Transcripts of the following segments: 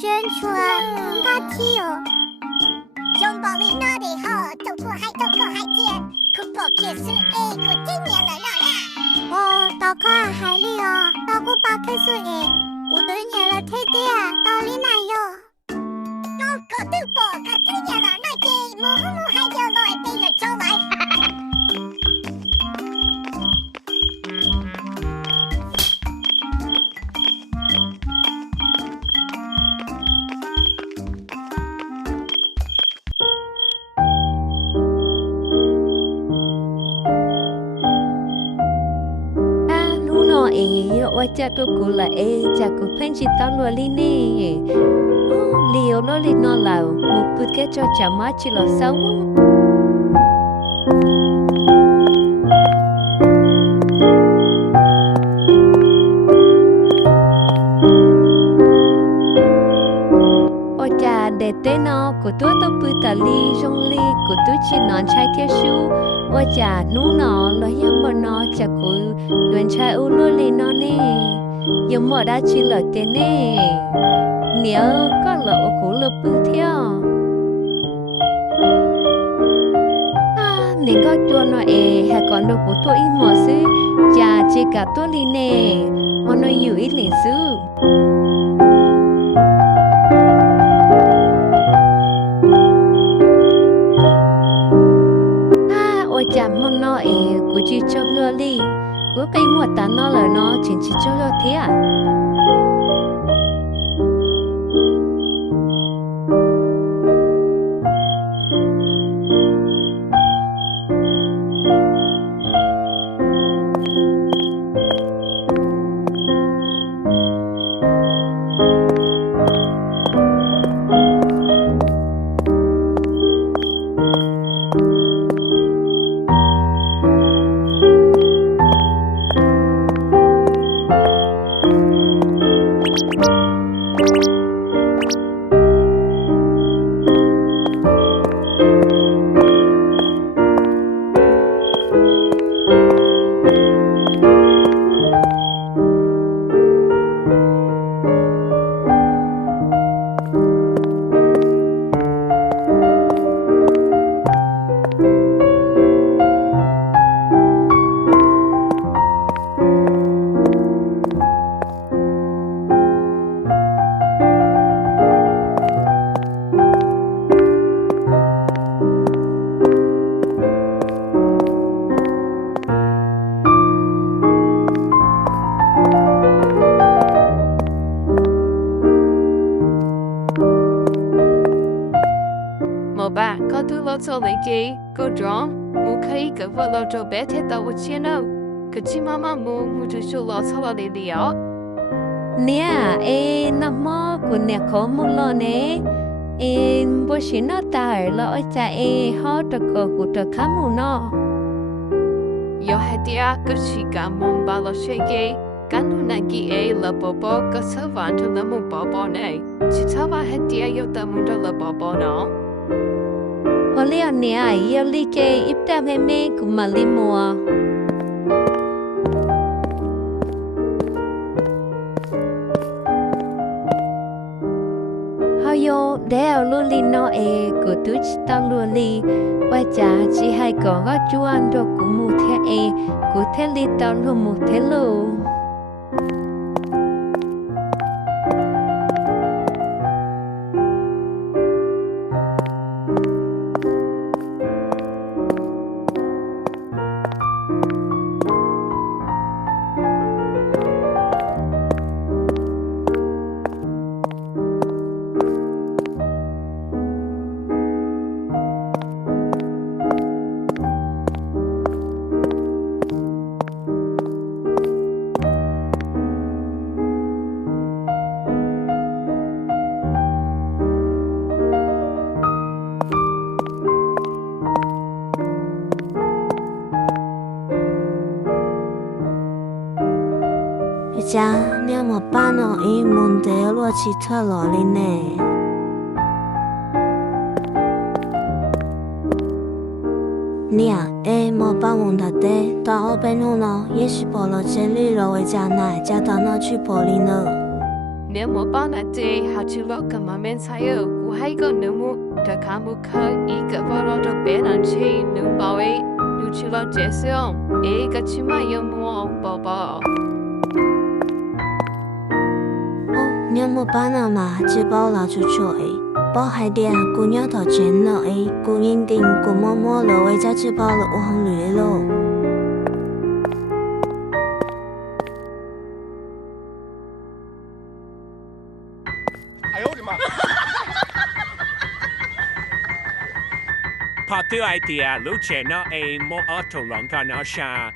宣传大体哦。熊宝里那里好，走过海天，可不可是可今年了啦？哦，到可海里哦，到过巴克水我对年了太太到里哪有？可对不？可今年了那些母还叫来被人招来。我家都过了家过喷起到罗里呢，liều罗里nó là một bữa cái cho chả má chỉ là sao cha để tên nó của tôi bự tà li trong li của tôi chỉ non trái theo su ôi cha nú nó là yếm bờ nó cha của luyện trái u lôi li nó nè yếm mỏ đã chỉ là tên nè nhớ có là của lợp bự theo nên có chua nó hay còn được của tôi ít mỏ xứ cha chỉ cả tôi li nè mà nó nhiều ít liền xứ chạm món nó của chị cho lừa đi của cây mua tán nó là nó chỉ cho lừa thế à做你嘅個裝，冇可以嘅話老做白天到我錢咯，可是媽媽冇就做老錯了你了。nè nằm mơ của nè có một lò nè bữa sáng nó tải lo ở cha họ được của được khá mù nó. Yo hay dia cái gì cả mong ba lo chơi cái, cái nu này kia là bò bò cái sawv ăn cho là mong bò bò này, chỉ sawv hay dia yo tâm mong cho là bò bò nó. Hồi lẽ nè yêu li chơi ít tam hay mê cũng mà li mùa. Yo đeo luôn li nó của tôi chỉ tao luôn li, và cha chỉ hay có gót chú ăn được của một thế của thế li tao luôn một thế luôn. cha nếu mà ba nó ý muốn để lo chỉ thở lò lên nè nè mà ba muốn thật đấy tao ở bên hồ nó也许bỏ lỡ trên lì rồi cha này cha tao nó去bỏ lì nữa 你莫把那这好去落个慢慢菜哟，我还个你木的看不可一个把老的别人去能包诶，又去了这上，一个起码有木宝宝。你有冇把那嘛只包拿出去诶？包海啲啊，姑娘头前了诶，姑认定姑摸摸了为家只包了我很累咯。哎呦我的妈！拍到 idea 路前那诶莫阿头浪干那下，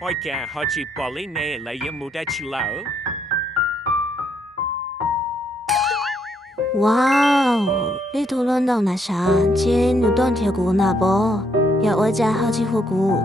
开嘅好似玻璃呢，嚟有冇得起樓？哇哦，你讨论到那啥，今日断铁骨那波，要我家好几火锅。